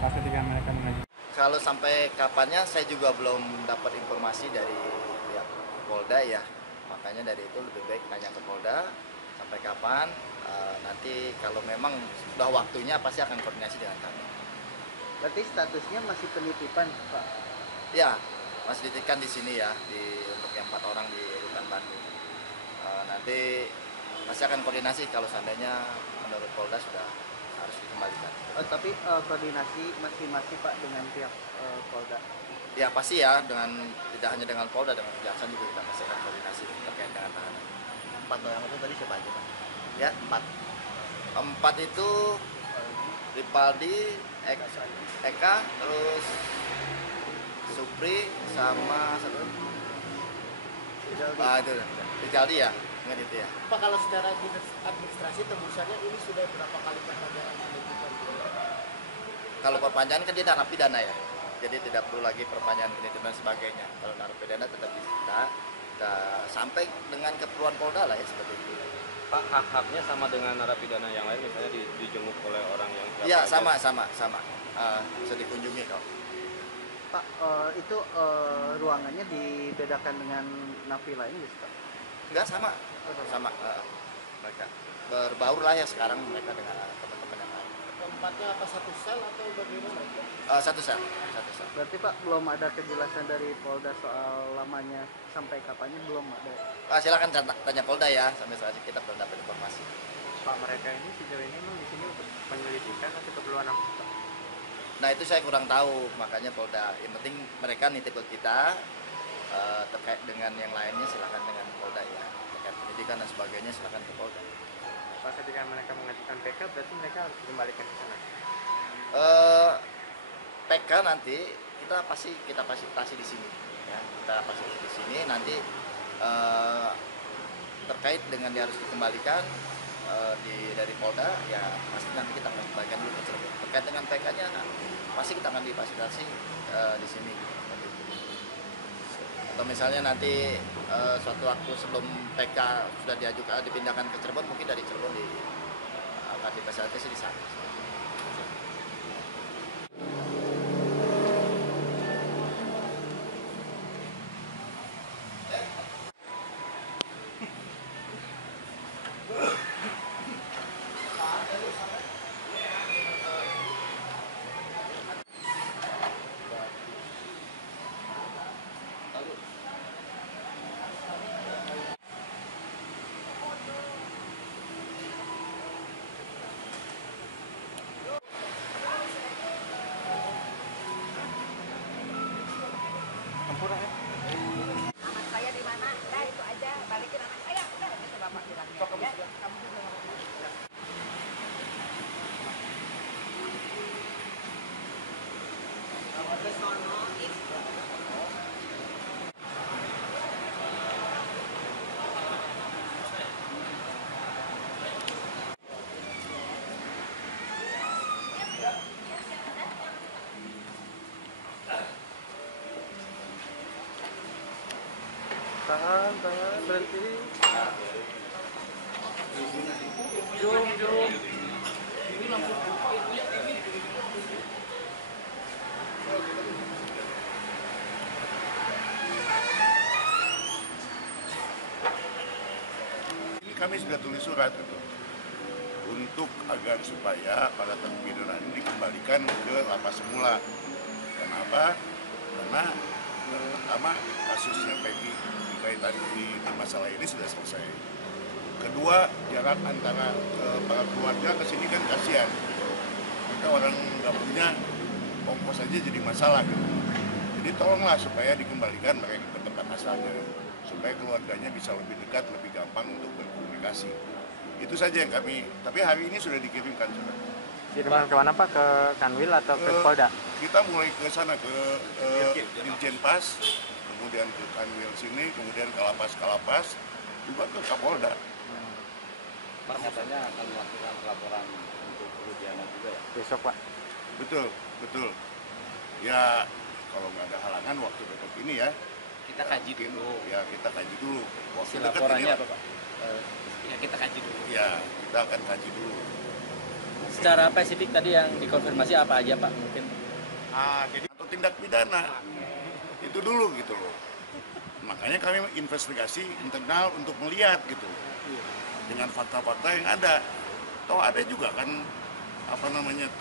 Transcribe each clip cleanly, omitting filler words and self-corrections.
pas ketika mereka mengajukan? Kalau sampai kapannya saya juga belum dapat informasi dari pihak Polda ya. Makanya dari itu lebih baik nanya ke Polda sampai kapan. Nanti kalau memang sudah waktunya pasti akan koordinasi dengan kami. Berarti statusnya masih penitipan, Pak? Ya, masih dititipkan di sini ya, untuk yang 4 orang di Rutan Bandung. Nanti pasti akan koordinasi kalau seandainya menurut Polda sudah harus dikembalikan. Tapi koordinasi masih Pak dengan pihak Polda? Ya pasti ya, tidak hanya dengan Polda, dengan kejaksaan juga kita pasti akan koordinasi terkait dengan tahanan. 4 orang itu tadi siapa aja, Pak? Ya, 4 itu Ripaldi, Eka, terus Supri sama satu itu Rizaldi ya, ingat itu ya. Pak, kalau secara administrasi tembusannya ini sudah berapa kali perpanjangan penitipan? Kalau perpanjangan kan dia narapidana ya, jadi tidak perlu lagi perpanjangan penitipan dan sebagainya. Kalau narapidana tetap disita sampai dengan keperluan Polda lah ya, seperti itu. Pak, hak-haknya sama dengan narapidana yang lain, misalnya dijenguk oleh orang yang siapa Iya, aja? sama. Bisa dikunjungi kok. Pak, itu ruangannya dibedakan dengan napi lain gitu, Pak? Enggak, sama. Mereka berbaur lah ya sekarang mereka dengan teman-teman yang lain. Tempatnya apa, satu sel atau bagaimana? Satu sel. Berarti Pak belum ada kejelasan dari Polda soal lamanya sampai kapannya, belum ada? Silakan tanya Polda ya, sampai saat ini kita belum dapat informasi. Pak, mereka ini sejauh ini memang di sini untuk penyelidikan atau keperluan apa, Pak? Nah itu saya kurang tahu, makanya Polda. Yang penting mereka nitip ke kita, terkait dengan yang lainnya silakan dengan Polda ya. Terkait pendidikan dan sebagainya silakan ke Polda. Pak, ketika mereka mengajukan PK berarti mereka harus dikembalikan ke sana? PK nanti kita fasilitasi di sini ya. Kita fasilitasi di sini nanti terkait dengan dia harus dikembalikan dari Polda ya, pasti nanti kita akan kembalikan dulu ke Cirebon. Terkait dengan PK-nya pasti kita akan difasilitasi di sini. Atau misalnya nanti suatu waktu sebelum PK sudah dipindahkan ke Cirebon, mungkin dari Cirebon akan difasilitasi di sana. Anak saya di mana? Dah itu aja, balikin anak saya. Udah gitu Bapak bilangnya. Ya, kamu juga ngomong. Tahan, berhenti. Ini kami sudah tulis surat itu untuk agar supaya para terpidana ini dikembalikan ke lapas semula. Kenapa? Karena pertama kasusnya Peggy dikaitan di masalah ini sudah selesai. Kedua, jarak antara para keluarga ke sini kan kasihan. Mereka orang nggak punya ongkos aja jadi masalah gitu. Jadi tolonglah supaya dikembalikan mereka ke tempat asalnya, supaya keluarganya bisa lebih dekat, lebih gampang untuk berkomunikasi. Itu saja yang kami, tapi hari ini sudah dikirimkan surat. Kirimkan ke mana, Pak? Ke Kanwil atau ke Polda? Kita mulai ke sana, ke Dirjen Pas, kemudian ke Kanwil sini, kemudian ke Lapas, juga ke Kapolda. Pak, katanya akan melakukan pelaporan untuk kerugian juga ya? Besok, Pak. Betul. Ya, kalau nggak ada halangan waktu dekat ini ya. Kita kaji dulu. Ya, kita kaji dulu. Waktu Isi dekat laporannya ini, apa, Pak? Ya, kita kaji dulu. ya, kita akan kaji dulu. Secara spesifik tadi yang dikonfirmasi apa aja Pak mungkin? Jadi atau tindak pidana itu dulu gitu loh. Makanya kami investigasi internal untuk melihat gitu dengan fakta-fakta yang ada. Toh ada juga kan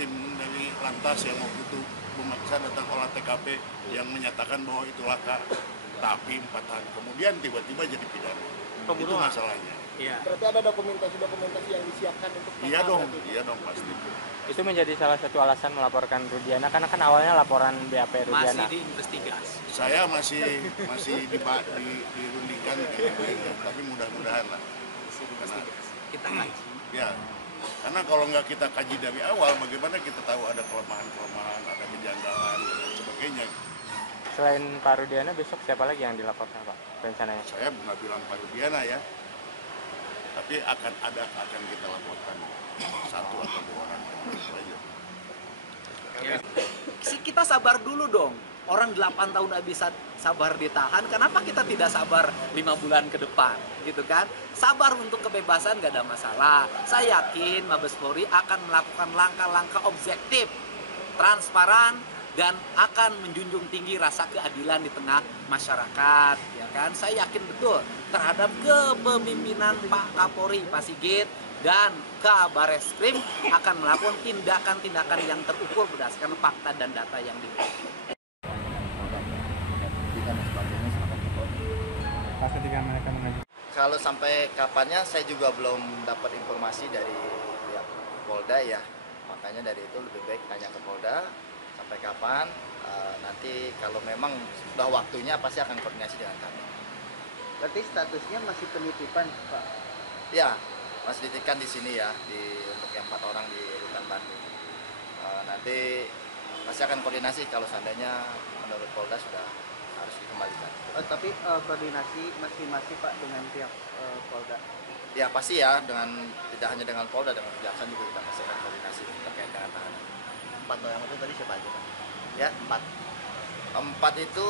tim dari Lantas yang waktu itu memaksa datang olah TKP yang menyatakan bahwa itu laka, tapi 4 hari kemudian tiba-tiba jadi pidana. Itu masalahnya. Iya. Berarti ada dokumentasi yang disiapkan untuk Iya dong pasti. Itu menjadi salah satu alasan melaporkan Rudiana karena kan awalnya laporan BAP Rudiana. Masih diinvestigasi. Saya masih dirundingkan dengan baik, tapi mudah-mudahan lah. Karena, Kita kaji. ya, karena kalau nggak kita kaji dari awal, bagaimana kita tahu ada kelemahan-kelemahan, ada kejanggalan dan sebagainya. Selain Pak Rudiana besok siapa lagi yang dilaporkan Pak rencananya? Saya nggak bilang Pak Rudiana ya, tapi akan kita laporkan 1 atau 2 orang. Itu aja. Kita sabar dulu dong. Orang 8 tahun nggak bisa sabar ditahan, kenapa kita tidak sabar 5 bulan ke depan, gitu kan? Sabar untuk kebebasan nggak ada masalah. Saya yakin Mabes Polri akan melakukan langkah-langkah objektif, transparan, dan akan menjunjung tinggi rasa keadilan di tengah masyarakat, ya kan? Saya yakin betul terhadap kepemimpinan Pak Kapolri, Pak Sigit, dan Kabareskrim akan melakukan tindakan-tindakan yang terukur berdasarkan fakta dan data yang dimiliki. Pas ketika mereka mengajukan. Kalau sampai kapannya saya juga belum dapat informasi dari pihak Polda ya. Makanya dari itu lebih baik tanya ke Polda sampai kapan. Nanti kalau memang sudah waktunya pasti akan koordinasi dengan kami. Berarti statusnya masih penitipan, Pak? Ya, masih dititipkan di sini ya, untuk yang 4 orang di Rutan Bandung. Nanti pasti akan koordinasi kalau seandainya menurut Polda sudah harus dikembalikan. Tapi koordinasi masih Pak dengan pihak Polda? Ya pasti ya, tidak hanya dengan Polda, dengan Kejaksaan juga kita pasti akan koordinasi terkait dengan tahanan. 4 orang itu tadi siapa aja, Pak? Ya, 4 itu